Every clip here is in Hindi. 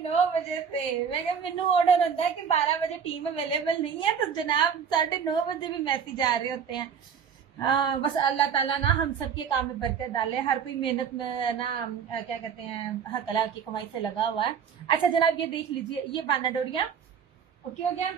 9:30 से। मैं कहा मैनू ऑर्डर होता है कि 12 बजे टीम अवेलेबल नहीं है, तो जनाब 9:30 बजे भी मैसेज आ रहे होते हैं। बस अल्लाह ताला ना हम सबके काम में बरकत डाले। हर कोई मेहनत में ना क्या कहते हैं हलाल की कमाई से लगा हुआ है। अच्छा जनाब ये देख लीजिए, ये बाना डोरिया ओके हो गया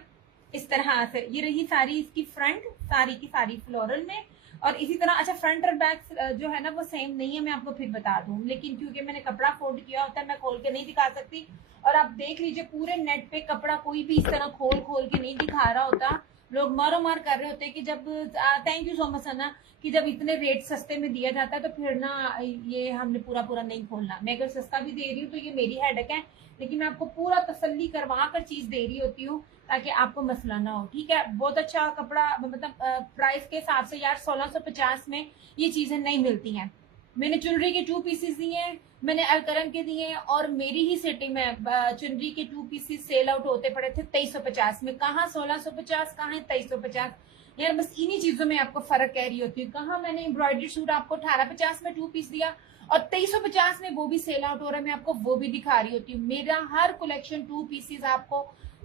इस तरह से। ये रही सारी इसकी फ्रंट, सारी की सारी फ्लोरल में। और इसी तरह अच्छा फ्रंट और बैक जो है ना वो सेम नहीं है, मैं आपको फिर बता दूं, लेकिन क्योंकि मैंने कपड़ा फोल्ड किया होता है मैं खोल के नहीं दिखा सकती। और आप देख लीजिए पूरे नेट पे कपड़ा कोई भी इस तरह खोल खोल के नहीं दिखा रहा होता। लोग मारो मार कर रहे होते हैं कि जब थैंक यू सो मच सना कि जब इतने रेट सस्ते में दिया जाता है तो फिर ना ये हमने पूरा पूरा नहीं खोलना। मैं अगर सस्ता भी दे रही हूँ तो ये मेरी हेडेक है, लेकिन मैं आपको पूरा तसल्ली करवा कर चीज दे रही होती हूँ ताकि आपको मसला ना हो। ठीक है, बहुत अच्छा कपड़ा, मतलब प्राइस के हिसाब से यार 1650 में ये चीजें नहीं मिलती हैं। मैंने चुनरी के 2 पीसेस दिए हैं, मैंने अलकरम के दिए हैं, और मेरी ही सिटी में चुनरी के 2 पीसेस सेल आउट होते पड़े थे 2350 में। कहाँ 1650, कहाँ 2350? यार बस इन्हीं चीजों में आपको फर्क कह रही होती हूँ। कहाँ मैंने एम्ब्रॉयडरी सूट आपको 1850 में 2 पीस दिया और 2350 में वो भी सेल आउट हो रहा है, मैं आपको वो भी दिखा रही होती हूँ। मेरा हर कलेक्शन 2 पीसेस आपको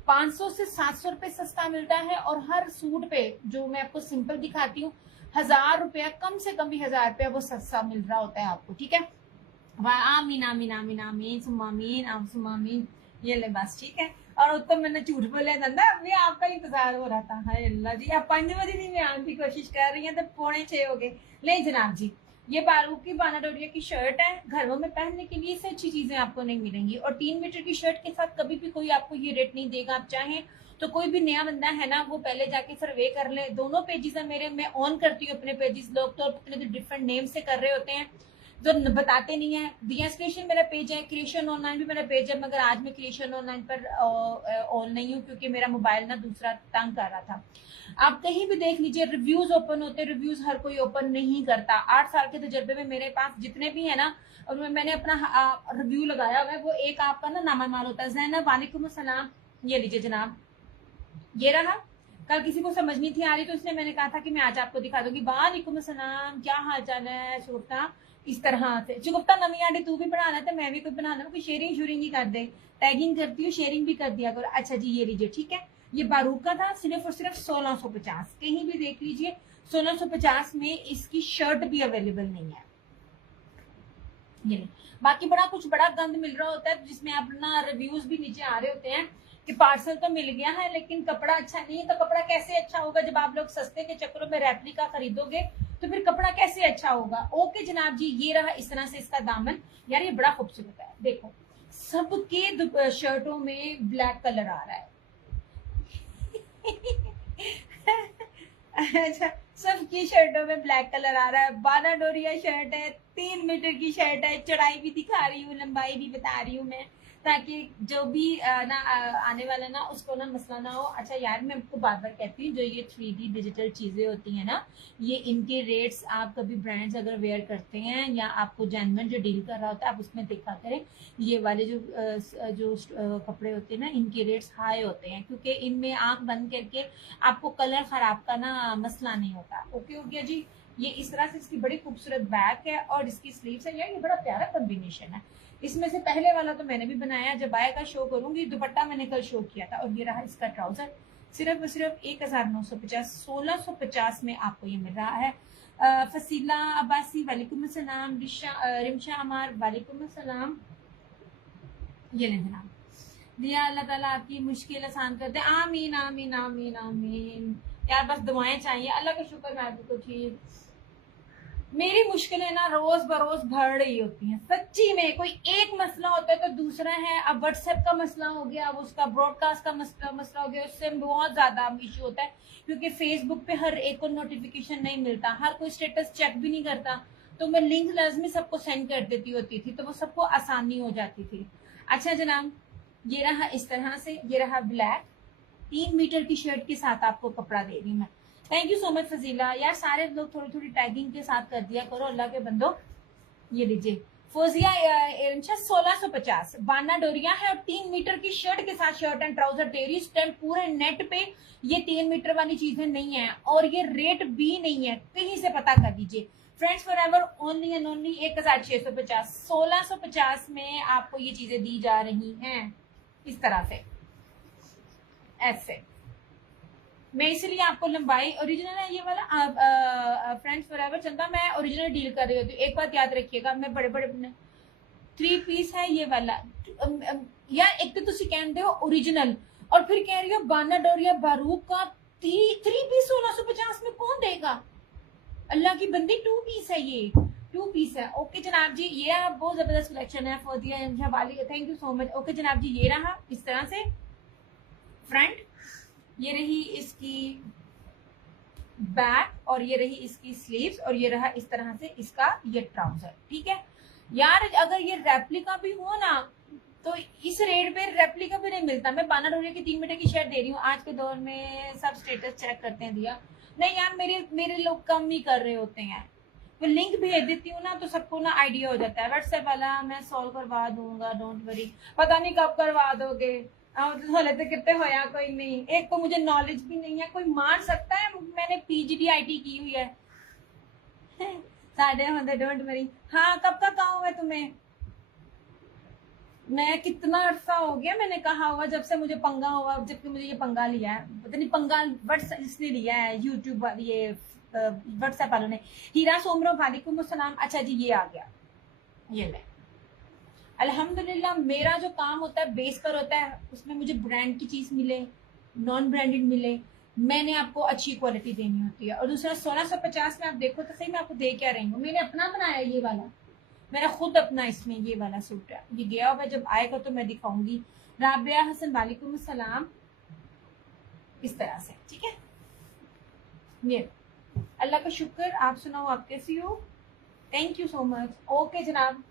500 से 700 रुपए सस्ता मिलता है, और हर सूट पे जो मैं आपको सिंपल दिखाती हूँ 1000 रुपया, कम से कम भी 1000 रुपया वो सस्ता मिल रहा होता है आपको। ठीक है, आमीन आमीन आमीन आमीन सुमामीन आम सुमामीन। ये ले बस ठीक है। और तो मैंने झूठ बोलिया था ना, अभी आपका इंतजार हो रहा था। हाय अल्लाह जी, आप 5 बजे नहीं मैं आने की कोशिश कर रही हैं तो 5:45 हो गए। नहीं जनाब जी, ये बारू की बाना डोरिया की शर्ट है, घरों में पहनने के लिए इससे अच्छी चीजें आपको नहीं मिलेंगी। और 3 मीटर की शर्ट के साथ कभी भी कोई आपको ये रेट नहीं देगा। आप चाहें तो कोई भी नया बंदा है ना वो पहले जाके सर्वे कर ले। दोनों पेजेस है मेरे, मैं ऑन करती हूँ अपने पेजेस। लोग तो अपने डिफरेंट नेम से कर रहे होते हैं जो बताते नहीं है। दिया क्रिएशन मेरा पेज है, क्रिएशन ऑनलाइन भी मेरा पेज है, मगर आज मैं क्रिएशन ऑनलाइन पर ऑन नहीं हूँ क्योंकि मेरा मोबाइल ना दूसरा तंग कर रहा था। आप कहीं भी देख लीजिए रिव्यूज ओपन होते, रिव्यूज हर कोई ओपन नहीं करता। 8 साल के तजर्बे में मेरे पास जितने भी है ना, और मैंने अपना रिव्यू लगाया हुआ है, वो एक आपका ना नामा माल होता है। जैनब वालेकुम अस्सलाम, ये लीजिए जनाब, ये रहा। कल किसी को समझ नहीं थी आ रही तो इसलिए मैंने कहा था कि मैं आज आपको दिखा दूंगी। वालेकुम अस्सलाम, क्या हाल चाल है शोभता? इस तरह से चुगफ्ता नवी आंटी तू भी बनाना था, मैं भी कुछ बनाना, कोई शेयरिंग शूरिंग ही कर दे। टैगिंग करती हूँ, शेयरिंग भी कर दिया करो। अच्छा जी ये लीजिए, ठीक है, ये बारूक का था, सिर्फ और सिर्फ 1650। कहीं भी देख लीजिए 1650 में इसकी शर्ट भी अवेलेबल नहीं है। ये बाकी बड़ा कुछ बड़ा गंद मिल रहा होता है जिसमें अपना रिव्यूज भी नीचे आ रहे होते हैं कि पार्सल तो मिल गया है लेकिन कपड़ा अच्छा नहीं है। तो कपड़ा कैसे अच्छा होगा जब आप लोग सस्ते के चक्करों में रेप्लिका खरीदोगे, तो फिर कपड़ा कैसे अच्छा होगा? ओके जनाब जी, ये रहा इस तरह से इसका दामन। यार ये बड़ा खूबसूरत है, देखो सबके शर्टों में ब्लैक कलर आ रहा है। अच्छा, सबकी शर्टों में ब्लैक कलर आ रहा है। बाना डोरिया शर्ट है, 3 मीटर की शर्ट है, चौड़ाई भी दिखा रही हूँ, लंबाई भी बता रही हूँ मैं, ताकि जो भी आने वाला ना उसको ना मसला ना हो। अच्छा यार मैं आपको बार बार कहती हूँ, जो ये 3D डिजिटल चीजें होती हैं ना, ये इनके रेट्स आप कभी ब्रांड्स अगर वेयर करते हैं या आपको जेन्युइन जो डील कर रहा होता है आप उसमें देखा करें। ये वाले जो कपड़े होते हैं ना, इनके रेट्स हाई होते हैं क्योंकि इनमें आंख बंद करके आपको कलर खराब का ना मसला नहीं होता। ओके हो गया जी। ये इस तरह से इसकी बड़ी खूबसूरत बैक है और इसकी स्लीव्स है। यार ये बड़ा प्यारा कॉम्बिनेशन है। इसमें से पहले वाला तो मैंने भी बनाया, जब आएगा शो करूंगी। दुपट्टा मैंने कल शो किया था। और ये रहा इसका ट्राउजर, सिर्फ और सिर्फ 1950, 1650 में आपको ये मिल रहा है। फसीला अब्बासी वालेकुम अस्सलाम, रिमशा अमार वालेकुम अस्सलाम। ये लें जनाब, दिया अल्लाह ताला आपकी मुश्किल आसान कर दे। आमीन आमीन आमीन आमीन। यार बस दुआएं चाहिए, अल्लाह का शुक्र मैं बिल्कुल ठीक। मेरी मुश्किलें ना रोज बरोज बढ़ रही होती हैं सच्ची में। कोई एक मसला होता है तो दूसरा है। अब व्हाट्सएप का मसला हो गया, अब उसका ब्रॉडकास्ट का मसला हो गया, उससे बहुत ज्यादा इश्यू होता है क्योंकि फेसबुक पे हर एक को नोटिफिकेशन नहीं मिलता, हर कोई स्टेटस चेक भी नहीं करता। तो मैं लिंक लाजमी सबको सेंड कर देती होती थी तो वो सबको आसानी हो जाती थी। अच्छा जनाब, ये रहा इस तरह से, ये रहा ब्लैक 3 मीटर की शर्ट के साथ आपको कपड़ा दे रही मैं। Thank you so much Fazila. यार सारे लोग थोड़ी थोड़ी टैगिंग के साथ कर दिया करो अल्लाह के बंदो। ये लीजिए फोजिया 1650 बाना डोरिया है और 3 मीटर की शर्ट के साथ shirt and trouser terry stamp पूरे नेट पे। ये 3 मीटर वाली चीजें नहीं है और ये रेट भी नहीं है, कहीं से पता कर दीजिए। Friends forever only and only 1650 में आपको ये चीजें दी जा रही हैं। इस तरह से, ऐसे। मैं इसलिए आपको लंबाई ओरिजिनल है ये वाला, फ्रेंड्स फॉरएवर चंदा, मैं ओरिजिनल डील कर रही होती हूँ। एक बात याद रखिएगा, मैं बड़े बड़े 3 पीस है ये वाला, या एक तो तुसी कहते हो ओरिजिनल और फिर कह रही हो बाना डोरिया बारूक का 3 पीस 1650 में कौन देगा? अल्लाह की बंदी 2 पीस है, ये 2 पीस है। ओके जनाब जी, ये बहुत जबरदस्त कलेक्शन है Fauzia Shabali, thank you so much. Okay जनाब जी, ये रहा इस तरह से फ्रंट, ये रही इसकी बैक और ये रही इसकी स्लीव्स और ये रहा इस तरह से इसका ये ट्राउजर। ठीक है यार, अगर ये रेप्लिका भी हो ना तो इस रेट पे रेप्लिका भी नहीं मिलता। मैं बाना डोरिया की 3 मीटर की शर्ट दे रही हूँ, आज के दौर में सब स्टेटस चेक करते हैं दिया नहीं यार, मेरे लोग कम ही कर रहे होते हैं। मैं लिंक भेज देती हूँ ना तो सबको ना आइडिया हो जाता है। व्हाट्सएप वाला मैं सॉल्व करवा दूंगा, डोंट वरी। पता नहीं कब करवा दोगे, हले तो कितने होया कोई नहीं। एक तो मुझे नॉलेज भी नहीं है, कोई मार सकता है? मैंने PGDIT की हुई है। साढ़े होंगे, डोंट वरी। हाँ, कब का कहा हुआ है तुम्हें? मैं कितना अरसा हो गया मैंने कहा हुआ, जब से मुझे पंगा हुआ, जबकि मुझे ये पंगा लिया है, पता नहीं पंगा व्हाट्सएप इसने लिया है, यूट्यूब ये व्हाट्सएप वालों ने। हीरा सोमरो वालेकुम अस्सलाम। अच्छा जी, ये आ गया, ये ले। अल्हम्दुलिल्लाह, मेरा जो काम होता है बेस पर होता है, उसमें मुझे ब्रांड की चीज मिले, नॉन ब्रांडेड मिले, मैंने आपको अच्छी क्वालिटी देनी होती है। और दूसरा 1650 में आप देखो तो सही, मैं आपको दे क्या रही हूँ, मैंने अपना बनाया ये वाला, मेरा खुद अपना इसमें ये वाला सूट है। ये गया हुआ, जब आएगा तो मैं दिखाऊंगी। राबिया हसन वालेकुम सलाम, इस तरह से। ठीक है, ये अल्लाह का शुक्र। आप सुनाओ, आप कैसी हो? Thank you so much. Okay जनाब,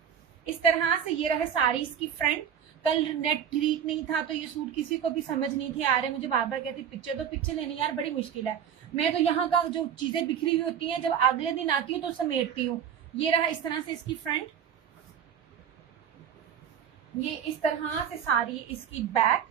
इस तरह से ये रहे साड़ीज की फ्रंट। कल नेट ठीक नहीं था तो ये सूट किसी को भी समझ नहीं थे आ रहे, मुझे बार बार कहती पिक्चर तो पिक्चर लेनी यार बड़ी मुश्किल है। मैं तो यहाँ का जो चीजें बिखरी हुई होती हैं, जब अगले दिन आती हूँ तो समेटती हूँ। ये रहा इस तरह से इसकी फ्रंट, ये इस तरह से सारी इसकी बैक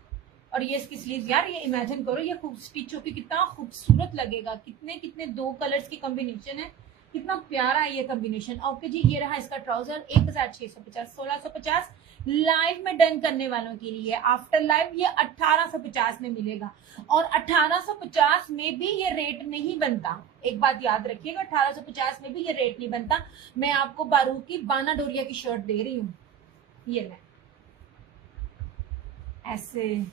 और ये इसकी स्लीव। यार ये इमेजिन करो, ये खूब स्टिच होकर कितना खूबसूरत लगेगा। कितने कितने 2 कलर्स की कॉम्बिनेशन है, कितना प्यारा है ये कॉम्बिनेशन। ओके जी, ये रहा इसका ट्राउजर 1650 1650 लाइव में डन करने वालों के लिए। आफ्टर लाइव ये 1850 में मिलेगा और 1850 में भी ये रेट नहीं बनता। एक बात याद रखिएगा, 1850 में भी ये रेट नहीं बनता। मैं आपको बारूद की बाना डोरिया की शर्ट दे रही हूँ, ये ले ऐसे।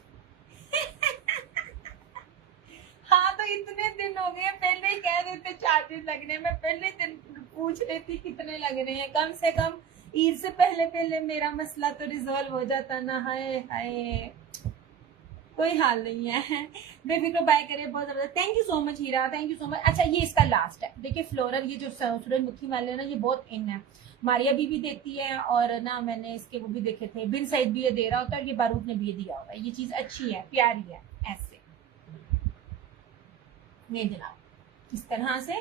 हाँ, तो इतने दिन हो गए, पहले ही कह देते चार्जेस लगने में, पहले दिन पूछ लेती कितने लग रहे हैं। कम से कम ईद से पहले पहले मेरा मसला तो रिजॉल्व हो जाता ना। हाय हाय, कोई हाल नहीं है। बेफिक्र बाय करे, बहुत जबरदस्त। Thank you so much Hira, thank you so much. अच्छा, ये इसका लास्ट है। देखिए फ्लोरल, ये जो सूरजमुखी वाले ना, ये बहुत इन है। मारिया भी देती है और ना मैंने इसके वो भी देखे थे, बिन सईद भी ये दे रहा होता है और ये बारूद ने भी ये दिया होता है। ये चीज अच्छी है, प्यारी है। ऐसे ये जनाब, इस तरह से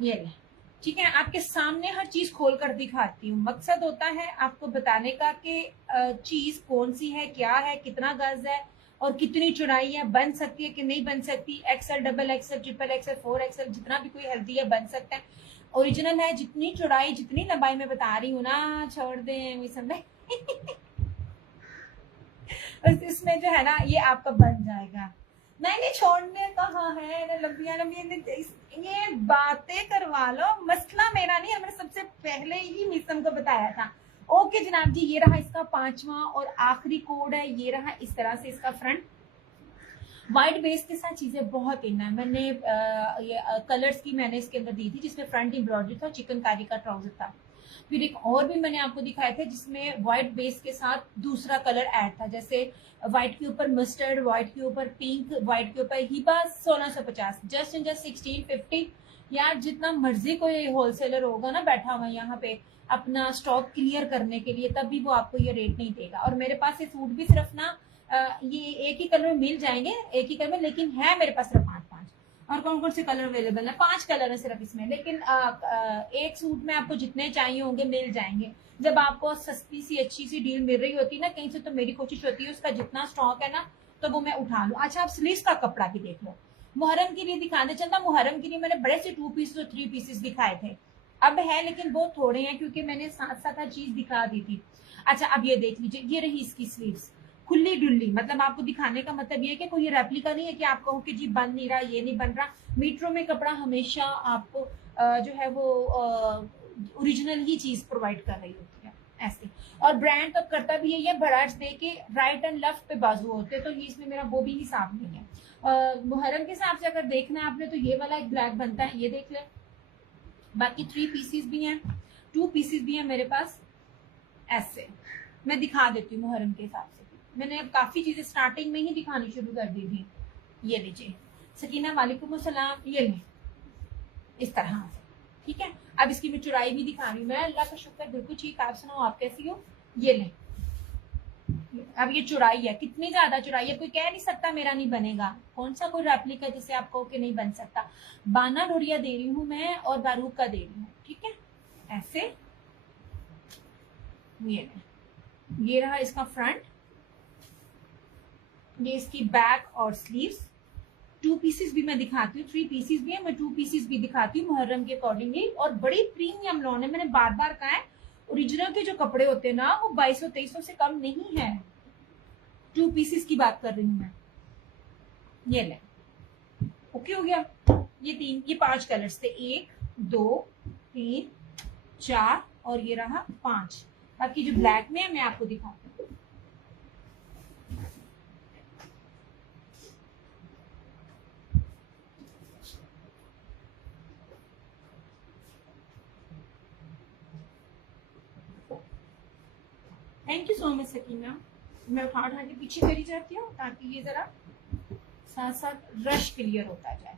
ये ले। ठीक है, आपके सामने हर चीज खोल कर दिखाती हूँ। मकसद होता है आपको बताने का कि चीज कौन सी है, क्या है, कितना गज है और कितनी चौड़ाई है, बन सकती है कि नहीं बन सकती। XL, XXL, XXL, 4XL, जितना भी कोई हेल्दी है बन सकता है। ओरिजिनल है, जितनी चौड़ाई जितनी लंबाई में बता रही हूँ ना, छोड़ दें समय। इसमें जो है ना, ये आपका बन जाएगा। नहीं छोड़ने कहाँ है, लंबिया लंबी ये बातें करवा लो, मसला मेरा नहीं है। मैंने सबसे पहले ही मिसम को बताया था। ओके जनाब जी, ये रहा इसका 5वां और आखिरी कोड है। ये रहा इस तरह से इसका फ्रंट, व्हाइट बेस के साथ चीजें बहुत इन है। मैंने ये कलर्स की मैंने इसके अंदर दी थी, जिसमें फ्रंट एम्ब्रॉयडरी था, चिकनकारी का ट्राउजर था। फिर एक और भी मैंने आपको दिखाए थे जिसमें व्हाइट बेस के साथ दूसरा कलर ऐड था, जैसे व्हाइट के ऊपर मस्टर्ड, व्हाइट के ऊपर पिंक, व्हाइट के ऊपर हिबा 1650, जस्ट इन जस्ट 1650। यार जितना मर्जी कोई होलसेलर होगा ना बैठा हुआ यहाँ पे अपना स्टॉक क्लियर करने के लिए, तब भी वो आपको ये रेट नहीं देगा। और मेरे पास ये सूट भी सिर्फ ना ये एक ही कलर में मिल जाएंगे, एक ही कलर में, लेकिन है मेरे पास सिर्फ 5 और कौन कौन से कलर अवेलेबल है? 5 कलर है सिर्फ इसमें, लेकिन एक सूट में आपको जितने चाहिए होंगे मिल जाएंगे। जब आपको सस्ती सी अच्छी सी डील मिल रही होती है ना कहीं से, तो मेरी कोशिश होती है उसका जितना स्टॉक है ना तो वो मैं उठा लूं। अच्छा, आप स्लीव्स का कपड़ा भी देख लो। मुहर्रम के लिए दिखाने चलता, मुहर्रम के लिए मैंने बड़े से 2 पीस और 3 पीसेस दिखाए थे। अब है लेकिन बहुत थोड़े हैं, क्योंकि मैंने साथ साथ हर चीज दिखा दी थी। अच्छा अब ये देख लीजिए, ये रही इसकी स्लीव्स खुली डुल्ली, मतलब आपको दिखाने का मतलब ये है कि कोई रेप्लिका नहीं है कि आप कहो कि जी बन नहीं रहा, ये नहीं बन रहा। मीटरों में कपड़ा हमेशा आपको जो है वो ओरिजिनल ही चीज प्रोवाइड कर रही होती है ऐसे। और ब्रांड तो करता भी है ये बड़ाज दे के राइट एंड लेफ्ट पे बाजू होते हैं, तो ये इसमें मेरा वो भी हिसाब नहीं है। मुहर्रम के हिसाब से अगर देखना है आपने तो ये वाला एक ब्लैक बनता है, ये देख ले। बाकी 3 पीसेस भी हैं, 2 पीसेस भी हैं मेरे पास ऐसे। मैं दिखा देती हूँ मुहर्रम के हिसाब से, मैंने काफी चीजें स्टार्टिंग में ही दिखानी शुरू कर दी थी। ये लीजिए सकीना वालेकुम अस्सलाम, ये ले इस तरह से, ठीक है। अब इसकी मैं चुराई भी दिखा रही हूँ, मैं अल्लाह का शुक्र बिल्कुल ठीक। आप सुनाओ आप कैसी हो? ये ले, अब ये चुराई है, कितनी ज्यादा चुराई है, कोई कह नहीं सकता मेरा नहीं बनेगा। कौन सा कोई रेप्लिका जिसे आप कहो कि नहीं बन सकता। बाना डोरिया दे रही हूँ मैं और बारूक का दे रही हूँ, ठीक है ऐसे। ये रहा इसका फ्रंट, ये इसकी बैक और स्लीव्स। 2 पीसेस भी मैं दिखाती हूँ, 3 पीसेस भी है, मैं 2 पीसेस भी दिखाती हूँ मुहर्रम के अकॉर्डिंगली। और बड़ी प्रीमियम लॉन है, मैंने बार बार कहा है ओरिजिनल के जो कपड़े होते हैं ना वो 2200-2300 से कम नहीं है। 2 पीसेस की बात कर रही हूँ मैं। ये ले, ओके हो गया। ये 5 कलर्स थे, 1 2 3 4 और ये रहा 5। बाकी जो ब्लैक में है मैं आपको दिखाती हूँ। Thank you so much Sakina. मैं उठा उठा के पीछे करी जाती हूँ ताकि ये जरा साथ साथ रश क्लियर होता जाए।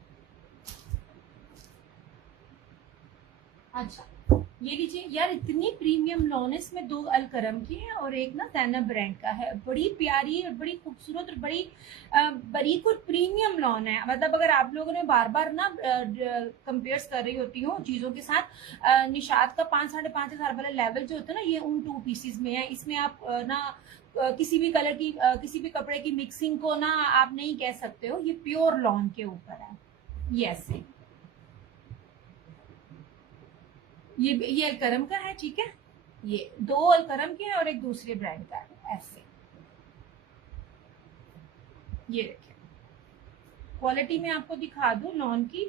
अच्छा ये लीजिए यार, इतनी प्रीमियम लॉन है, इसमें 2 अलकरम की है और एक ना ज़ैनब ब्रांड का है। बड़ी प्यारी और बड़ी खूबसूरत और बड़ी बारीक और प्रीमियम लॉन है। मतलब अगर आप लोगों ने बार बार ना कंपेयर्स कर रही होती हो चीज़ों के साथ, निशात का 5-5.5 हज़ार वाला लेवल जो होता है ना, ये उन 2 पीसेस में है। इसमें आप ना किसी भी कलर की किसी भी कपड़े की मिक्सिंग को ना आप नहीं कह सकते हो। ये प्योर लॉन के ऊपर है, ये ऐसे। ये अलकरम का है, ठीक है। ये 2 अलकरम के हैं और एक दूसरे ब्रांड का है ऐसे। ये देखिए क्वालिटी में आपको दिखा दूं लॉन की,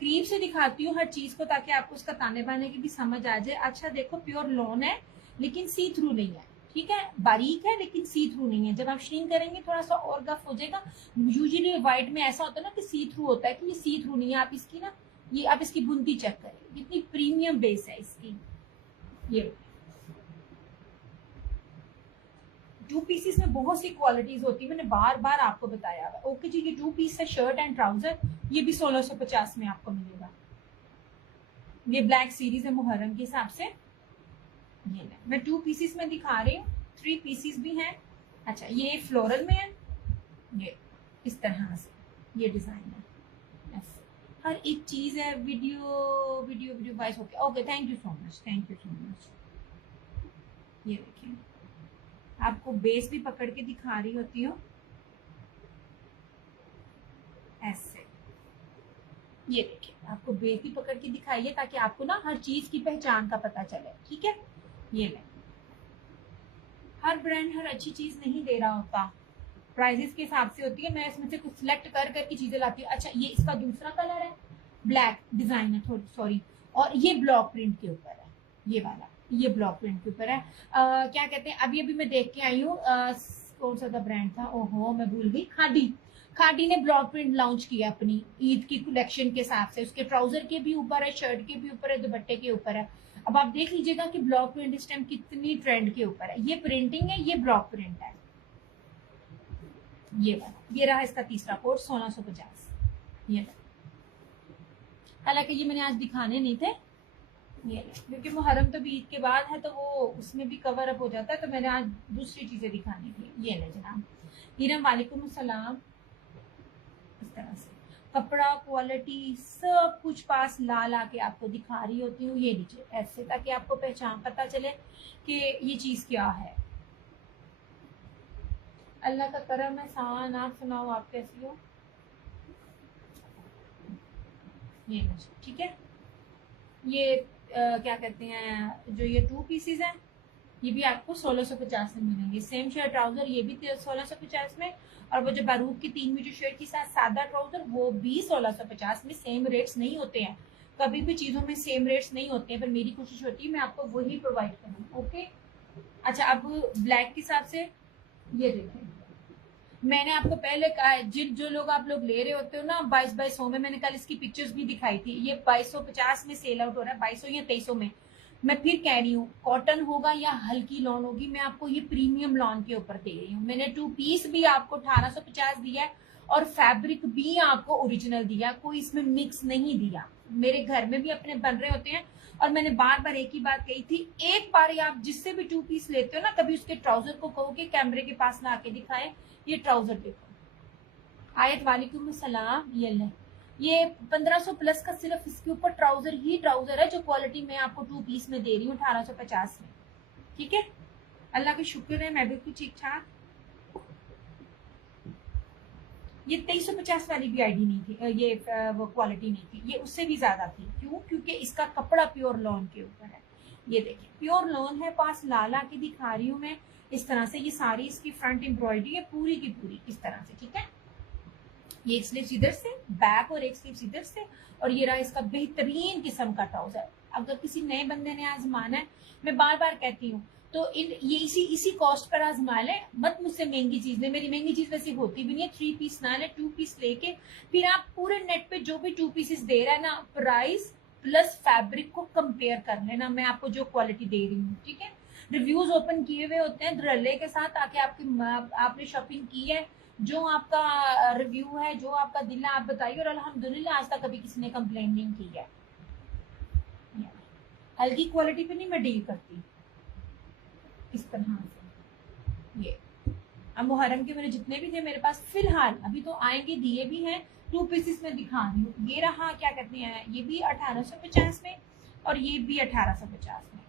करीब से दिखाती हूँ हर चीज को ताकि आपको उसका ताने बाने की भी समझ आ जाए। अच्छा देखो प्योर लॉन है लेकिन सी थ्रू नहीं है, ठीक है। बारीक है लेकिन सी थ्रू नहीं है। जब आप श्रिंक करेंगे थोड़ा सा और गफ हो जाएगा। यूजुअली व्हाइट में ऐसा होता है ना कि सी थ्रू होता है, कि ये सी थ्रू नहीं है। आप इसकी ना ये आप इसकी बुनती चेक करें, कितनी प्रीमियम बेस है इसकी। ये 2 पीसेस में बहुत सी क्वालिटीज होती है, मैंने बार बार आपको बताया हुआ। ओके जी, ये 2 पीस है शर्ट एंड ट्राउजर, ये भी 1650 में आपको मिलेगा। ये ब्लैक सीरीज है मुहर्रम के हिसाब से। ये मैं 2 पीसेस में दिखा रही हूँ, 3 पीसेस भी हैं। अच्छा ये फ्लोरल में है, ये इस तरह से ये डिजाइन है, हर एक चीज है। Video voice okay okay, thank you so much, thank you so much. ये देखिए आपको बेस भी पकड़ के दिखा रही होती हूँ ऐसे। ये देखिए आपको बेस भी पकड़ के दिखाइए ताकि आपको ना हर चीज की पहचान का पता चले, ठीक है। ये ले, हर ब्रांड हर अच्छी चीज नहीं दे रहा होता, प्राइजेस के हिसाब से होती है। मैं इसमें से कुछ सिलेक्ट कर करके चीजें लाती हूँ। अच्छा ये इसका दूसरा कलर है, ब्लैक डिजाइन है थोड़ी, सॉरी, और ये ब्लॉक प्रिंट के ऊपर है। ये वाला ये ब्लॉक प्रिंट के ऊपर है। क्या कहते हैं, अभी अभी मैं देख के आई हूँ, कौन सा ब्रांड था, ओहो मैं भूल गई। खादी ने ब्लॉक प्रिंट लॉन्च किया अपनी ईद की कलेक्शन के हिसाब से। उसके ट्राउजर के भी ऊपर है, शर्ट के भी ऊपर है, दुपट्टे के ऊपर है। अब आप देख लीजिएगा कि ब्लॉक प्रिंट इस टाइम कितनी ट्रेंड के ऊपर है। ये प्रिंटिंग है, ये ब्लॉक प्रिंट है। ये वाला ये रहा इसका तीसरा कोट 1650। ये हालांकि ये मैंने आज दिखाने नहीं थे, ये क्योंकि मुहर्रम तो भी ईद के बाद है तो वो उसमें भी कवर अप हो जाता है, तो मैंने आज दूसरी चीजें दिखानी थी। ये ले जनाब, हीरम वालेकुम सलाम। इस तरह से कपड़ा क्वालिटी सब कुछ पास ला ला के आपको दिखा रही होती हूँ। ये लीजिए ऐसे, ताकि आपको पहचान पता चले कि ये चीज क्या है। अल्लाह का करम है, सान। आप सुनाओ आप कैसी हो? ये ठीक है। ये क्या कहते हैं, जो ये 2 पीसेस हैं ये भी आपको 1650 में मिलेंगे। सेम शेयर ट्राउजर ये भी 1650 में, और वो जो बारूद की 3 मीटर शेयर के साथ सादा ट्राउजर वो भी 1650 में। सेम रेट्स नहीं होते हैं, कभी भी चीजों में सेम रेट्स नहीं होते हैं, पर मेरी कोशिश होती है मैं आपको वही प्रोवाइड करूँ। ओके, अच्छा अब ब्लैक के हिसाब से ये देखें, मैंने आपको पहले कहा है जिन जो लोग आप लोग ले रहे होते हो ना 2200 में, मैंने कल इसकी पिक्चर्स भी दिखाई थी, ये 2250 में सेल आउट हो रहा है, 2200 या 2300 में। मैं फिर कह रही हूँ कॉटन होगा या हल्की लॉन होगी, मैं आपको ये प्रीमियम लॉन के ऊपर दे रही हूँ। मैंने 2 पीस भी आपको 1850 दिया है और फैब्रिक भी आपको ओरिजिनल दिया, कोई इसमें मिक्स नहीं दिया। मेरे घर में भी अपने बन रहे होते हैं, और मैंने बार बार एक ही बात कही थी, एक बार आप जिससे भी 2 पीस लेते हो ना, कभी उसके ट्राउजर को कहो कि कैमरे के पास ला के दिखाए, ये ट्राउजर देखो। आयत वालेकुम सलाम। ये 1500 प्लस का सिर्फ इसके ऊपर ट्राउजर ही ट्राउजर है, जो क्वालिटी मैं आपको 2 पीस में दे रही हूँ 1850 में। ठीक है, अल्लाह का शुक्र है मैं बिल्कुल ठीक ठाक। ये 2350 वाली भी आईडी नहीं थी, ये वो क्वालिटी नहीं थी, ये उससे भी ज्यादा थी। क्यों? क्योंकि इसका कपड़ा प्योर लॉन के ऊपर है। ये देखिए प्योर लॉन है, पास ला के दिखा रही हूँ मैं इस तरह से। ये सारी इसकी फ्रंट एम्ब्रॉयडरी है पूरी की पूरी इस तरह से। ठीक है, ये एक स्लीव्स इधर से बैक और एक स्लीव्स इधर से, और ये रहा इसका बेहतरीन किस्म का ट्राउजर। अगर किसी नए बंदे ने आजमाना है, मैं बार बार कहती हूँ, तो ये इसी कॉस्ट पर आजमा ले, मत मुझसे महंगी चीज ले। मेरी महंगी चीज वैसे होती भी नहीं है। 3 पीस ना ले, 2 पीस लेके फिर आप पूरे नेट पे जो भी 2 पीसेस दे रहा है ना, प्राइस प्लस फैब्रिक को कंपेयर कर लेना, मैं आपको जो क्वालिटी दे रही हूँ। ठीक है, रिव्यूज ओपन किए हुए होते हैं धड़ल्ले के साथ, आके आपने शॉपिंग की है, जो आपका रिव्यू है, जो आपका दिल है आप बताइए, और अल्हम्दुलिल्लाह आज तक कभी किसी ने कंप्लेन नहीं की है। हल्की क्वालिटी पे नहीं मैं डील करती इस तरह से। ये अब मुहर्रम के मेरे जितने भी थे मेरे पास फिलहाल, अभी तो आएंगे दिए भी हैं, 2 पीसेस में दिखा रही हूँ। ये रहा क्या कहते हैं, ये भी 1850 में और ये भी 1850 में।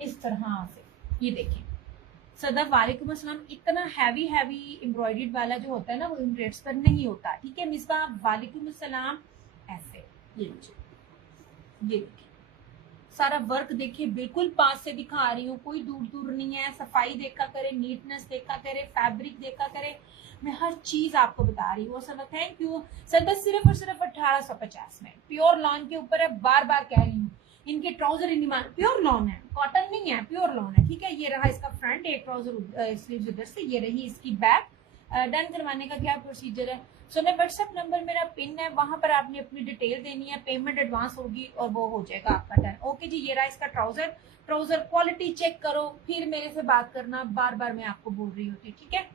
इस तरह से ये देखिए। सदफ वालेकुम अस्सलाम। इतना हैवी एम्ब्रॉयडर्ड वाला जो होता है ना, वो इन रेट्स पर नहीं होता। ठीक है मिसबा वालेकुम अस्सलाम। ऐसे ये देखिए सारा वर्क देखिए, बिल्कुल पास से दिखा रही हूँ, कोई दूर दूर नहीं है। सफाई देखा करे, नीटनेस देखा करे, फैब्रिक देखा करे, मैं हर चीज आपको बता रही हूँ। सदा थैंक यू। सदा सिर्फ और सिर्फ 1850 में प्योर लॉन के ऊपर है। बार बार कह रही हूँ, इनके ट्राउजर प्योर लॉन है, कॉटन नहीं है, प्योर लॉन है। ठीक है, ये रहा इसका फ्रंट, एक ट्राउजर स्लीव्स उधर से, ये रही इसकी बैक। डन करवाने का क्या प्रोसीजर है? सो मैं व्हाट्सएप नंबर मेरा पिन है, वहां पर आपने अपनी डिटेल देनी है, पेमेंट एडवांस होगी और वो हो जाएगा आपका डन। ओके जी, ये रहा इसका ट्राउजर। ट्राउजर क्वालिटी चेक करो, फिर मेरे से बात करना, बार बार मैं आपको बोल रही होती। ठीक है,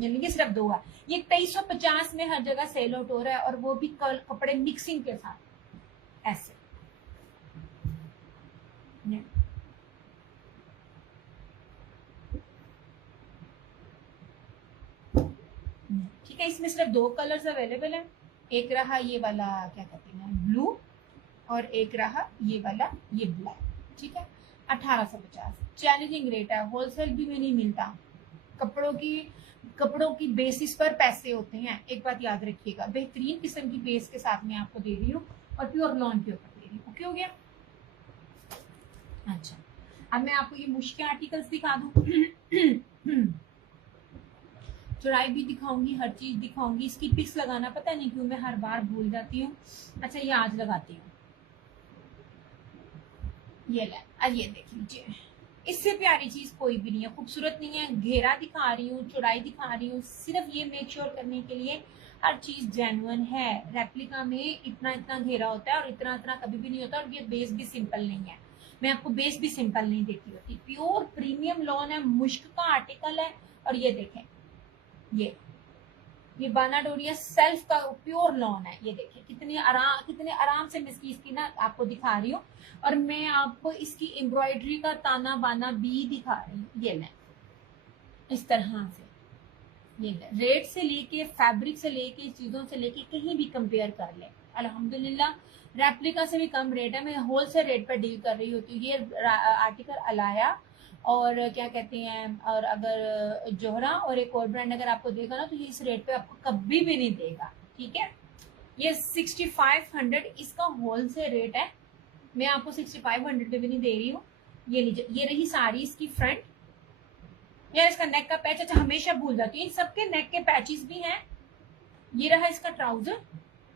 ये सिर्फ 2 है। ये 2350 में हर जगह सेल आउट हो रहा है, और वो भी कपड़े मिक्सिंग के साथ ऐसे। ठीक है, इसमें सिर्फ 2 कलर्स अवेलेबल है। एक रहा ये वाला क्या कहते हैं ब्लू, और एक रहा ये वाला ये ब्लैक। ठीक है, 1850 चैलेंजिंग रेट है, होलसेल भी में नहीं मिलता। कपड़ों की बेसिस पर पैसे होते हैं, एक बात याद रखिएगा। बेहतरीन किस्म की बेस के साथ मैं आपको दे रही हूँ, और प्योर लॉन के ऊपर दे रही हूँ। ओके हो गया? अच्छा, अब मैं आपको ये मुश्किल आर्टिकल्स दिखा दूं। चौड़ाई भी दिखाऊंगी, हर चीज दिखाऊंगी। इसकी पिक्स लगाना पता नहीं क्यों मैं हर बार भूल जाती हूँ। अच्छा, ये आज लगाती हूँ। ये ले, अब ये देख लीजिए, इससे प्यारी चीज कोई भी नहीं है, खूबसूरत नहीं है। घेरा दिखा रही हूँ, चौड़ाई दिखा रही हूँ, सिर्फ ये मेक श्योर करने के लिए हर चीज जेन्युइन है। रेप्लिका में इतना घेरा होता है और इतना कभी भी नहीं होता, और ये बेस भी सिंपल नहीं है। मैं आपको बेस भी सिंपल नहीं देती होती। प्योर प्रीमियम लॉन है, मुश्क का आर्टिकल है। और ये देखें, ये बाना डोरिया सेल्फ का प्योर लॉन है। ये देखिए कितने आराम से मैं इसकी ना आपको दिखा रही हूँ, और मैं आपको इसकी एम्ब्रॉयडरी का ताना बाना भी दिखा रही हूँ। ये ले, इस तरह से ये ले, रेट से लेके फैब्रिक से लेके चीजों से लेके कहीं भी कंपेयर कर ले, अल्हम्दुलिल्लाह रेप्लिका से भी कम रेट है। मैं होलसेल रेट पर डील कर रही होती हूँ। ये आर्टिकल अलाया और क्या कहते हैं, और अगर जोहरा और एक और ब्रांड अगर आपको देगा ना, तो ये इस रेट पे आपको कभी भी नहीं देगा। ठीक है। ये 6500 इसका होलसेल रेट है, मैं आपको 6500 पे भी नहीं दे रही हूँ। ये लीजिए, ये रही सारी इसकी फ्रंट। यार इसका नेक का पैच, अच्छा हमेशा भूल जाती हूँ, इन सबके नेक के पैचेस भी हैं। ये रहा इसका ट्राउजर,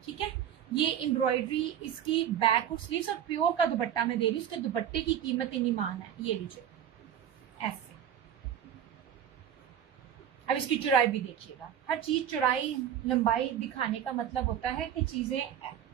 ठीक है। ये एम्ब्रॉयडरी इसकी बैक और स्लीव्स और प्योर का दुपट्टा मैं दे रही हूँ। इसके दुपट्टे की कीमत इतनी मान है, ये लीजिए ऐसे। अब इसकी चौड़ाई भी देखिएगा, हर चीज चौड़ाई लंबाई दिखाने का मतलब होता है कि चीजें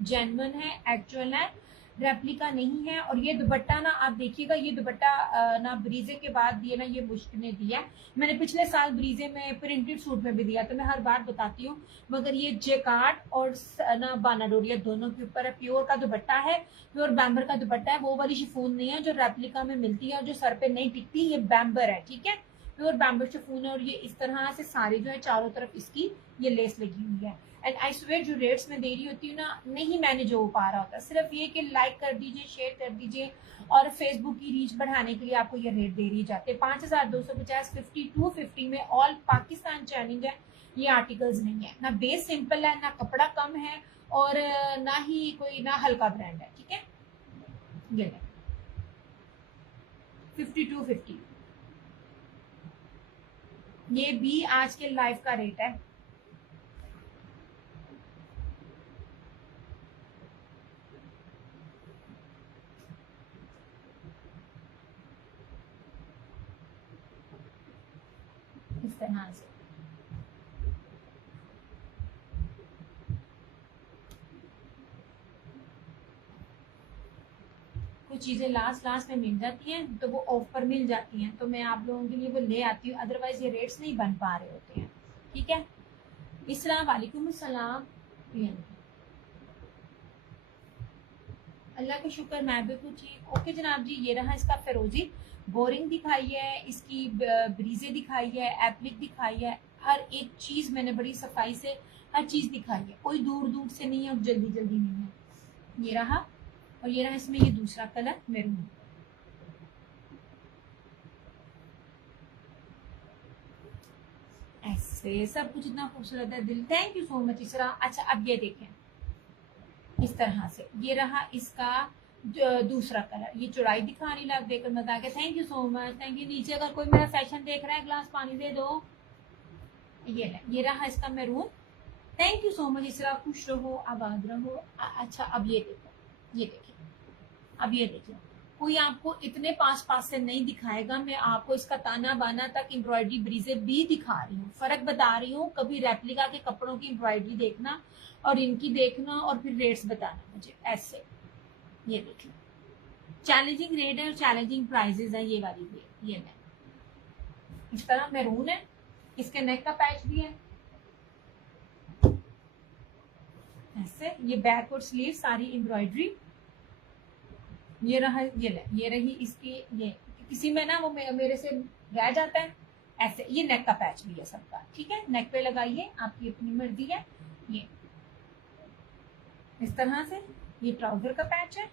जेन्युइन है, एक्चुअल है, रेप्लिका नहीं है। और ये दुपट्टा ना आप देखिएगा, ये दुपट्टा ना ब्रीजे के बाद दिए ना, ये मुश्क ने दिया। मैंने पिछले साल ब्रीजे में प्रिंटेड सूट में भी दिया, तो मैं हर बार बताती हूँ। मगर ये जेकार्ड और ना बानाडोरिया दोनों के ऊपर है, प्योर का दुपट्टा है, प्योर बैम्बर का दुपट्टा है। वो वाली शिफॉन नहीं है जो रेप्लिका में मिलती है और जो सर पे नहीं टिकती, ये बैम्बर है, ठीक है, प्योर बैम्बू शिफॉन है। और ये इस तरह से सारी जो है चारों तरफ इसकी ये लेस लगी हुई है। एंड आई स्वेयर जो रेट्स में दे रही होती हूँ ना, नहीं मैनेज हो पा रहा होता, सिर्फ ये कि लाइक कर दीजिए, शेयर कर दीजिए, और फेसबुक की रीच बढ़ाने के लिए आपको ये रेट दे रही जाते हैं। 5250 50 250 में ऑल पाकिस्तान चैलेंज है। ये आर्टिकल्स नहीं है, ना बेस सिंपल है, ना कपड़ा कम है, और ना ही कोई ना हल्का ब्रांड है, ठीक है। ये 5250 ये भी आज के लाइव का रेट है। इस तरह से कुछ चीजें लास्ट में मिल जाती हैं, तो वो ऑफ पर मिल जाती हैं, तो मैं आप लोगों के लिए वो ले आती हूँ, अदरवाइज ये रेट्स नहीं बन पा रहे होते हैं, ठीक है। इस्लाम वालेकुम सलाम। अल्लाह का शुक्र, मैं बिल्कुल ठीक। ओके जनाब जी, ये रहा इसका फिरोजी, बोरिंग दिखाई है, इसकी ब्रीजे दिखाई है, एप्लिक दिखाई है, हर एक चीज मैंने बड़ी सफाई से हर चीज दिखाई है, कोई दूर दूर से नहीं है और जल्दी जल्दी नहीं है। ये रहा, और ये रहा इसमें ये दूसरा कलर मेरून। ऐसे सब कुछ इतना खूबसूरत है, दिल, थैंक यू सो मच इसरा। अच्छा अब ये देखें, इस तरह से ये रहा इसका दूसरा कलर, ये चौड़ाई दिखा रही लाभ देकर बता के, thank you so much, thank you. नीचे अगर कोई मेरा सेशन देख रहा है, ग्लास पानी दे दो। ये रहा इसका maroon, thank you so much इसरा, खुश रहो, आबाद रहो। अच्छा अब ये देखो, ये देखिए, अब ये देखिए, कोई आपको इतने पास से नहीं दिखाएगा। मैं आपको इसका ताना बाना तक एम्ब्रॉयडरी ब्रीजे भी दिखा रही हूँ, फर्क बता रही हूँ। कभी रेप्लिका के कपड़ों की एम्ब्रॉयडरी देखना और इनकी देखना, और फिर रेट्स बताना मुझे ऐसे। ये देखिए, चैलेंजिंग रेट है और चैलेंजिंग प्राइजेस है ये वाली भी। ये नेक इस तरह मैरून है, इसके नेक का पैच भी है ऐसे। ये बैक और स्लीव सारी एम्ब्रॉयडरी। ये रहा, ये रही इसकी, ये किसी में ना वो मेरे से रह जाता है ऐसे। ये नेक का पैच भी है सबका, ठीक है, नेक पे लगाइए, आपकी अपनी मर्जी है। ये इस तरह से ये ट्राउजर का पैच है,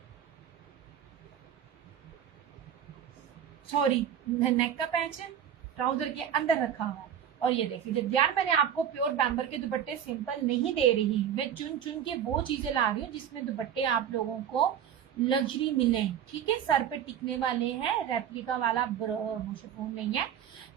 सॉरी नेक का पैच है, ट्राउजर के अंदर रखा हुआ है। और ये देखिए, जब यार मैंने आपको प्योर बैम्बर के दुपट्टे सिंपल नहीं दे रही, मैं चुन चुन के वो चीजें ला रही हूँ जिसमें दुपट्टे आप लोगों को लग्जरी मिले, ठीक है, सर पे टिकने वाले हैं, रेप्लिका वाला शिफॉन नहीं है,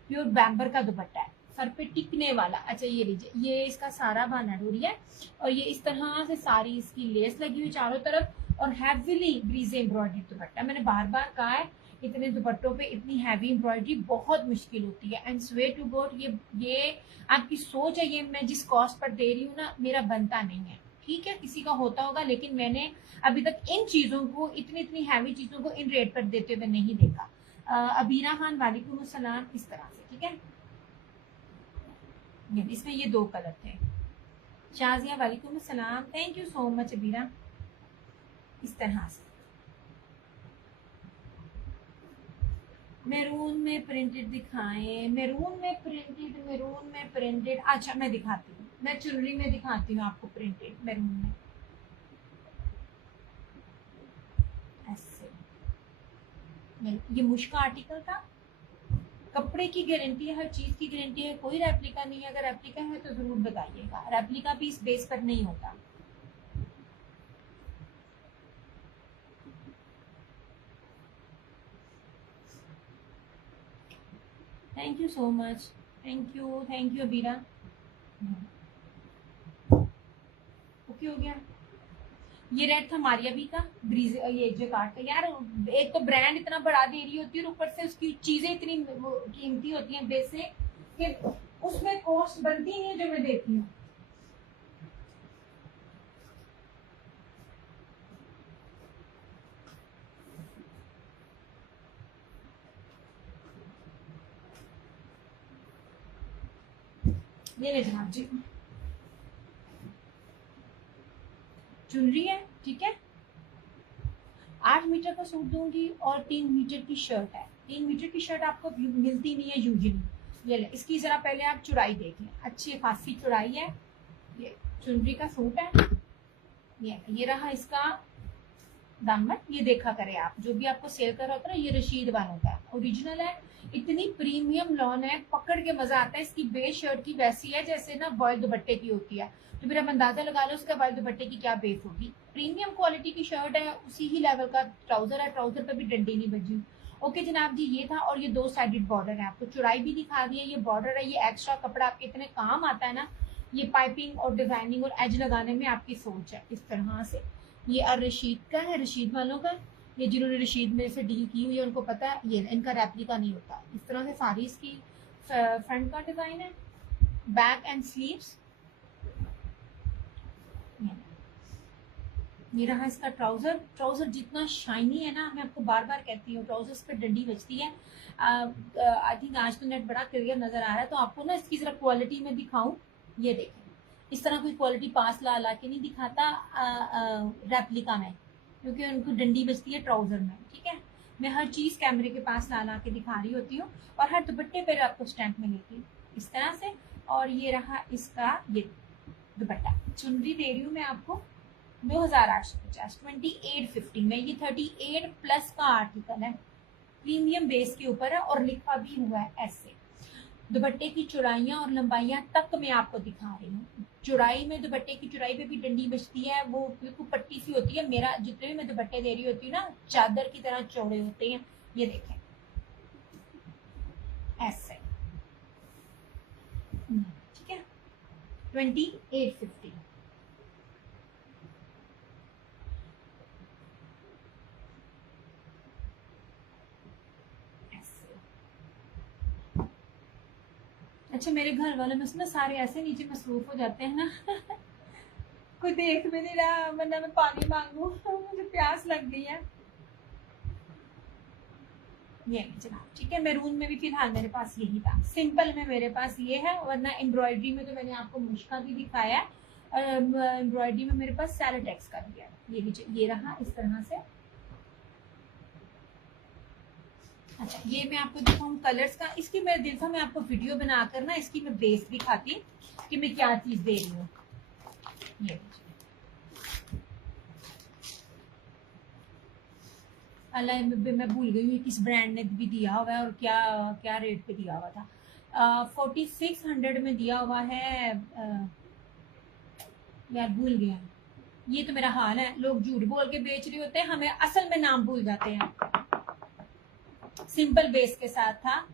प्योर बैम्बर का दुपट्टा है, सर पे टिकने वाला। अच्छा ये लीजिए, ये इसका सारा बाना डोरी है, और ये इस तरह से सारी इसकी लेस लगी हुई चारों तरफ, और हैवीली ब्रीजे एम्ब्रॉयडरी दुपट्टा। मैंने बार बार कहा है, इतने दुपट्टों पे इतनी हैवी एम्ब्रॉयडरी बहुत मुश्किल होती है। एंड स्वे टू गॉड, ये आपकी सोच है, ये मैं जिस कॉस्ट पर दे रही हूँ ना, मेरा बनता नहीं है, ठीक है, किसी का होता होगा, लेकिन मैंने अभी तक इन चीजों को, इतनी इतनी हैवी चीजों को इन रेट पर देते हुए नहीं देखा। अबीरा खान वालेकुम सलाम, इस तरह से, ठीक है। इसमें ये दो कलर थे। शाजिया वालेकुम सलाम, thank you so much Abira. इस तरह से मैरून में प्रिंटेड दिखाएं, मैरून में प्रिंटेड, मैरून में प्रिंटेड। अच्छा मैं दिखाती हूँ, मैं चुनरी में दिखाती हूँ आपको प्रिंटेड मैरून में ऐसे। ये मुश्क का आर्टिकल था, कपड़े की गारंटी है, हर चीज की गारंटी है, कोई रेप्लिका नहीं है। अगर रेप्लिका है तो जरूर बताइएगा, रेप्लिका भी इस बेस पर नहीं होता। Thank you so much, thank you Abira. Okay हो गया। ये रेड था मारियाबी का ब्रीज, ये जकार्ड का। यार एक तो ब्रांड इतना बढ़ा दे रही होती है और ऊपर से उसकी चीजें इतनी कीमती होती हैं बेसिक कि उसमें कॉस्ट बनती नहीं है जो मैं देती हूँ। ये ले जनाब जी, चुनरी है, ठीक है। 8 मीटर का सूट दूंगी और 3 मीटर की शर्ट है। 3 मीटर की शर्ट आपको मिलती नहीं है यूजुअली। ये ले, इसकी जरा पहले आप चौड़ाई देख लें, अच्छी खासी चौड़ाई है। ये चुनरी का सूट है। ये रहा इसका दामन। ये देखा करें आप, जो भी आपको सेल कर रहा होता है ना, ये रशीद वालों का ओरिजिनल है। इतनी प्रीमियम लॉन है, पकड़ के मजा आता है। इसकी बेस शर्ट की वैसी है जैसे ना बॉयल दुपट्टे की होती है, तो फिर आप अंदाजा लगा लो उसका बॉयल दुपट्टे की क्या बेस होगी। प्रीमियम क्वालिटी की शर्ट है, उसी ही लेवल का ट्राउजर है, ट्राउजर पे भी डंडी नहीं बजी। ओके जनाब जी, ये था। और ये 2 साइडेड बॉर्डर है, आपको चौड़ाई भी दिखा दी है। ये बॉर्डर है, ये एक्स्ट्रा कपड़ा आपके इतने काम आता है ना। ये पाइपिंग और डिजाइनिंग और एज लगाने में आपकी सोच है इस तरह से। ये और रशीद का है, रशीद वालों का। ये जिन्होंने रशीद में से डील की हुई है उनको पता है, ये इनका रेप्लिका नहीं होता। इस तरह से सारी इसकी फ्रंट का डिजाइन है, बैक एंड स्लीव्स। ये रहा इसका ट्राउजर। ट्राउजर जितना शाइनी है ना, मैं आपको बार बार कहती हूँ, ट्राउजर्स पे डंडी बजती है। आई थिंक आज तो नेट बड़ा क्लियर नजर आ रहा है, तो आपको ना इसकी जरा क्वालिटी में दिखाऊं। ये देखें, इस तरह कोई क्वालिटी पास ला के नहीं दिखाता रेप्लिका में, क्योंकि उनको डंडी बजती है ट्राउजर में, ठीक है। मैं हर चीज कैमरे के पास ला के दिखा रही होती हूँ, और हर दुपट्टे पर आपको स्टैंप मिलेगी इस तरह से। और ये रहा इसका ये दुपट्टा। चुनरी दे रही हूँ मैं आपको 2850, 2850 में। ये 38 प्लस का आर्टिकल है, प्रीमियम बेस के ऊपर है और लिखा भी हुआ है ऐसे। दुपट्टे की चौड़ाइयाँ और लंबाइयाँ तक मैं आपको दिखा रही हूँ। चौड़ाई में, दुपट्टे की चौड़ाई पे भी डंडी बजती है, वो बिल्कुल पट्टी सी होती है। मेरा जितने भी मैं दुपट्टे दे रही होती हूँ ना, चादर की तरह चौड़े होते हैं। ये देखें ऐसे, ठीक है। 2850। अच्छा, मेरे घर वाले में ना सारे ऐसे नीचे मसरूफ हो जाते हैं ना कोई देख भी नहीं रहा, वरना मैं पानी मांगू मुझे प्यास लग गई है। ये जनाब, ठीक है। मैरून में भी फिलहाल मेरे पास यही था, सिंपल में मेरे पास ये है, वरना एम्ब्रॉयडरी में तो मैंने आपको मुश्का भी दिखाया है। एम्ब्रॉयडरी में मेरे पास सैलोटेक्स का भी है। ये भी, ये रहा इस तरह से। अच्छा, ये मैं आपको दिखाऊं कलर्स का। इसकी मेरा दिल था मैं आपको वीडियो बनाकर ना इसकी मैं बेस दिखाती कि मैं क्या चीज दे रही हूँ। ये अल्लाह, मैं भूल गई हूँ किस ब्रांड ने भी दिया हुआ है और क्या क्या रेट पे दिया हुआ था। 4600 में दिया हुआ है। यार भूल गया। ये तो मेरा हाल है, लोग झूठ बोल के बेच रहे होते हैं, हमें असल में नाम भूल जाते हैं। सिंपल बेस के साथ था,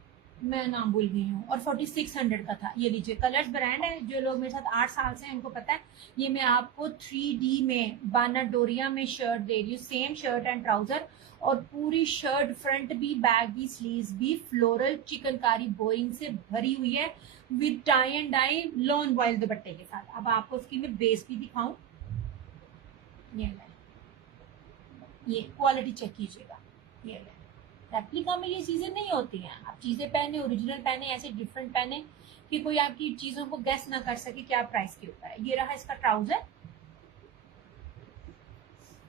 मैं नाम भूल गई हूँ। और 4600 का था। ये लीजिए, कलर्स ब्रांड है। जो लोग मेरे साथ 8 साल से हैं उनको पता है। ये मैं आपको 3D में बाना डोरिया में शर्ट दे रही हूँ, सेम शर्ट एंड ट्राउजर, और पूरी शर्ट फ्रंट भी, बैक भी, स्लीव्स भी फ्लोरल चिकनकारी बोइंग से भरी हुई है, with tie and dye lawn voile दुपट्टे के साथ। अब आपको इसकी मैं बेस भी दिखाऊं। ये क्वालिटी चेक कीजिएगा। ये रेप्लिका में ये चीजें नहीं होती हैं। आप चीजें पहने, ओरिजिनल पहने, ऐसे डिफरेंट पहने कि कोई आपकी चीजों को गैस ना कर सके क्या प्राइस के ऊपर है। ये रहा इसका ट्राउजर,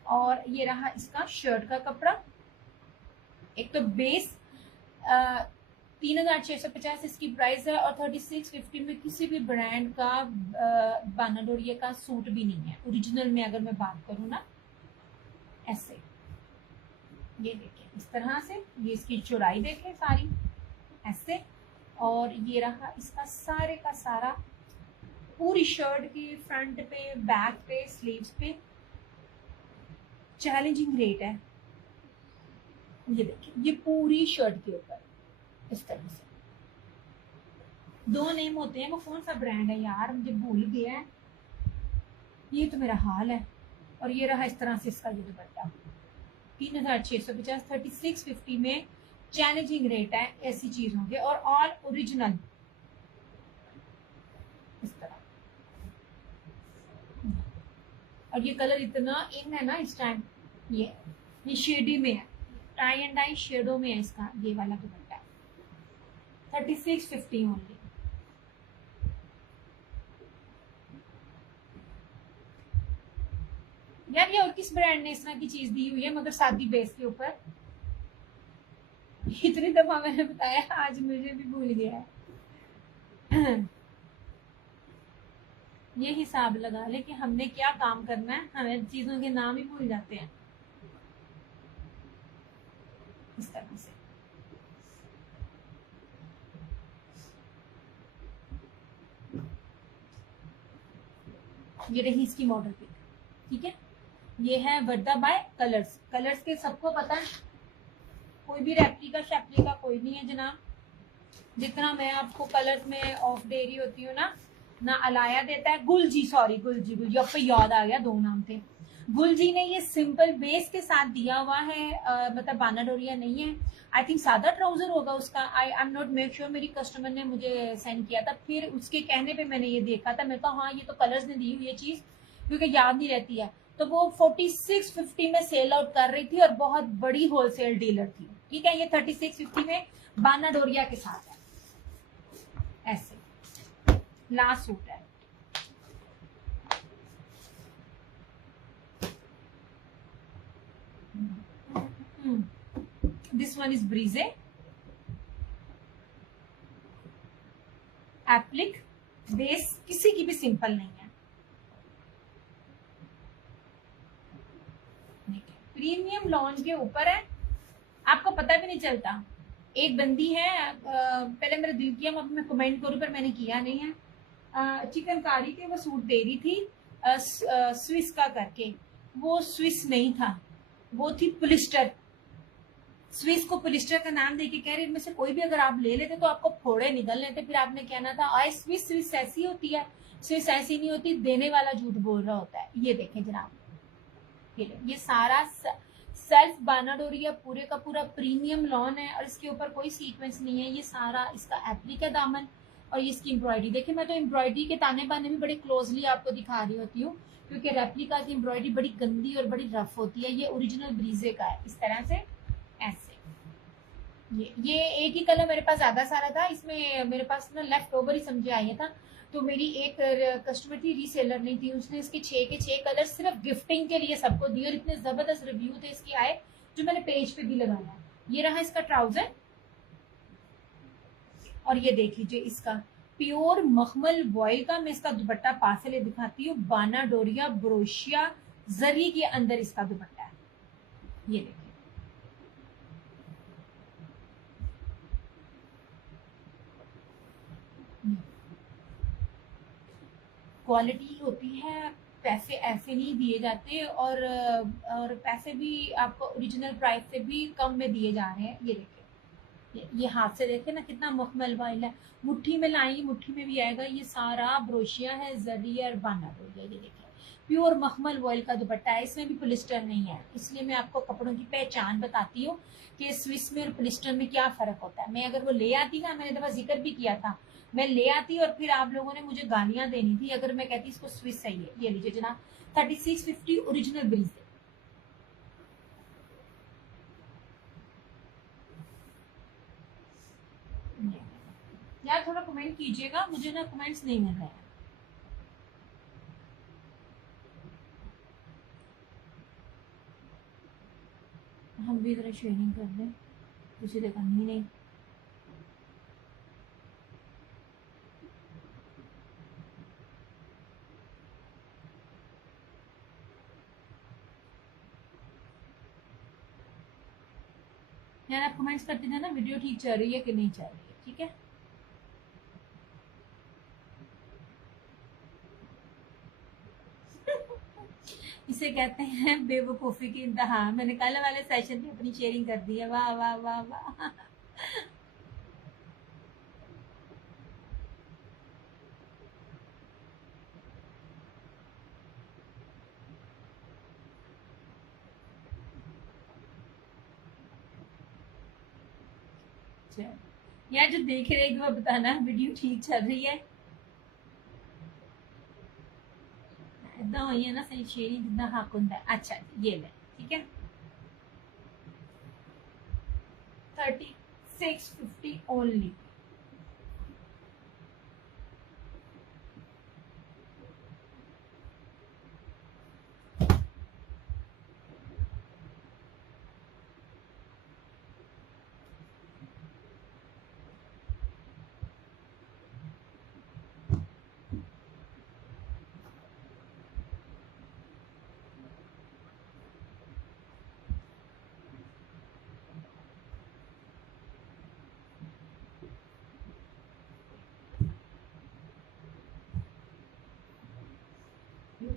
और ये रहा इसका शर्ट का कपड़ा। एक तो बेस 3650 इसकी प्राइस है, और 3650 में किसी भी ब्रांड का बाना डोरिया का सूट भी नहीं है ओरिजिनल में, अगर मैं बात करूँ ना। ऐसे ये देखिए इस तरह से, ये इसकी चौड़ाई देखें सारी, ऐसे। और ये रहा इसका सारे का सारा पूरी शर्ट के फ्रंट पे, बैक पे, स्लीव्स पे चैलेंजिंग रेट है। ये देखिए, ये पूरी शर्ट के ऊपर इस तरह से। 2 नेम होते हैं, वो कौन सा ब्रांड है यार मुझे भूल गया है। ये तो मेरा हाल है। और ये रहा इस तरह से इसका ये दुपट्टा, 3650, 3650 में चैलेंजिंग रेट है ऐसी चीजों के, और ऑल ओरिजिनल इस तरह। और ये कलर इतना इन है ना इस टाइम, ये शेडी में है, टाई एंड डाई शेडो में है इसका ये वाला दुपट्टा, 3650 ओनली। यार ये और किस ब्रांड ने इस तरह की चीज दी हुई है मगर सादी बेस के ऊपर? इतनी दफा मैंने बताया, आज मुझे भी भूल गया है। ये हिसाब लगा ले कि हमने क्या काम करना है, हमें चीजों के नाम ही भूल जाते हैं इस तरह से। ये रही इसकी मॉडल पिक, ठीक है। ये है वर्दा बाय कलर्स। कलर्स के सबको पता है, कोई भी रेप्लिका शेप्लिका कोई नहीं है जनाब। जितना मैं आपको कलर्स में ऑफ दे रही होती हूँ ना अलाया देता है, गुलजी, सॉरी गुलजी, अब पे याद आ गया, 2 नाम थे। गुलजी ने ये सिंपल बेस के साथ दिया हुआ है, मतलब बाना डोरिया नहीं है। आई थिंक सादा ट्राउजर होगा उसका, I am not make sure. मेरी कस्टमर ने मुझे सेंड किया था, फिर उसके कहने पे मैंने ये देखा था। मेरे को हाँ ये तो कलर्स ने दी हुई ये चीज, क्योंकि याद नहीं रहती है। तो वो 4650 में सेल आउट कर रही थी और बहुत बड़ी होलसेल डीलर थी, ठीक है। ये 3650 में बाना डोरिया के साथ है, ऐसे लास्ट सूट है। This one is broderie applique, base किसी की भी सिंपल नहीं है, प्रीमियम लॉन के ऊपर है, आपको पता भी नहीं चलता। एक बंदी है, पहले मेरा दिल किया मैं कमेंट करूं पर मैंने किया नहीं है। चिकनकारी के वो सूट दे रही थी, स्विस का करके। वो स्विस नहीं था, वो थी पुलिस्टर। स्विस को पुलिस्टर का नाम देके कह रही, इनमें से कोई भी अगर आप ले लेते तो आपको फोड़े निकल लेते। फिर आपने कहना था आए स्विस, स्विस ऐसी होती है? स्विस ऐसी नहीं होती, देने वाला झूठ बोल रहा होता है। ये देखें जनाब, ये सारा सेल्फ बाना डोरिया पूरे का पूरा प्रीमियम लॉन है, और इसके ऊपर कोई सीक्वेंस नहीं है। ये सारा इसका एप्लिक है दामन, और ये इसकी एम्ब्रॉयडरी देखिए। मैं तो एम्ब्रॉयडरी के ताने बाने भी बड़े क्लोजली आपको दिखा रही होती हूँ, क्योंकि रेप्लिका की एम्ब्रॉयडरी बड़ी गंदी और बड़ी रफ होती है। ये ओरिजिनल ब्रीजे का है, इस तरह से ऐसे। ये एक ही कलर मेरे पास ज्यादा सारा था, इसमें मेरे पास ना लेफ्ट ओवर ही समझे आया था। तो मेरी एक कस्टमर थी, रीसेलर नहीं थी, उसने इसके 6 के 6 कलर सिर्फ गिफ्टिंग के लिए सबको दिए, और इतने जबरदस्त रिव्यू थे इसके आए, जो मैंने पेज पे भी लगाया। ये रहा इसका ट्राउजर, और ये देख लीजिए इसका प्योर मखमल वॉयल का। मैं इसका दुपट्टा पास से दिखाती हूँ, बाना डोरिया ब्रोशिया जरी के अंदर इसका दुपट्टा है। ये देखिए, क्वालिटी होती है, पैसे ऐसे नहीं दिए जाते, और पैसे भी आपको ओरिजिनल प्राइस से भी कम में दिए जा रहे हैं। ये देखिए, ये हाथ से देखे ना कितना मखमल वाइल है, मुट्ठी में लाएंगे मुट्ठी में भी आएगा। ये सारा ब्रोशिया है, जरी और बाना डोरिया। ये देखिए प्योर मखमल वॉयल का दुपट्टा है, इसमें भी पोलिस्टर नहीं है। इसलिए मैं आपको कपड़ों की पहचान बताती हूँ कि स्विस में और पोलिस्टर में क्या फर्क होता है। मैं अगर वो ले आती ना, मैंने दफा जिक्र भी किया था, मैं ले आती और फिर आप लोगों ने मुझे गालियां देनी थी अगर मैं कहती इसको स्विस सही है। ये लीजिए जनाब, 3650 ओरिजिनल ब्रीज। यार थोड़ा कमेंट कीजिएगा, मुझे ना कमेंट्स नहीं मिल रहे हैं। हम भी जरा शेयरिंग कर दें, किसी ने करनी नहीं। यार आप कमेंट्स करते थे ना वीडियो ठीक चल रही है कि नहीं चल रही है। ठीक है। इसे कहते हैं बेवकूफी की इंतहा। मैंने कल वाले सेशन में अपनी शेयरिंग कर दी है। वाह वाह वाह वाह। यार जो देख रहे हैं वो बताना वीडियो ठीक चल रही है। इतना हुई है ना सही शेयरिंग जितना हक होता है। अच्छा ये ले, ठीक है। 3650 ओनली।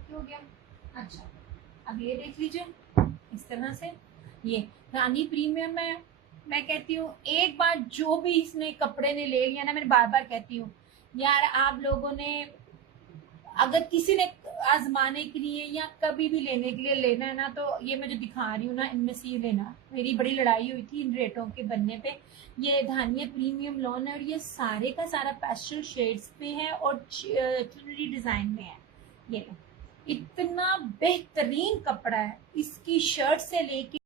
हो गया। अच्छा अब ये देख लीजिए इस तरह से। ये रानी प्रीमियम है। मैं कहती हूँ एक बार जो भी इसने कपड़े ने ले लिया ना, मैं बार बार कहती हूँ यार आप लोगों ने अगर किसी ने आजमाने के लिए या कभी भी लेने के लिए लेना है ना, तो ये मैं जो दिखा रही हूँ ना इनमें से ये लेना। मेरी बड़ी लड़ाई हुई थी इन रेटों के बनने पे। ये धानिया प्रीमियम लॉन है और ये सारे का सारा पेस्टल शेड्स पे है और चुनरी डिजाइन में है। ये इतना बेहतरीन कपड़ा है, इसकी शर्ट से लेके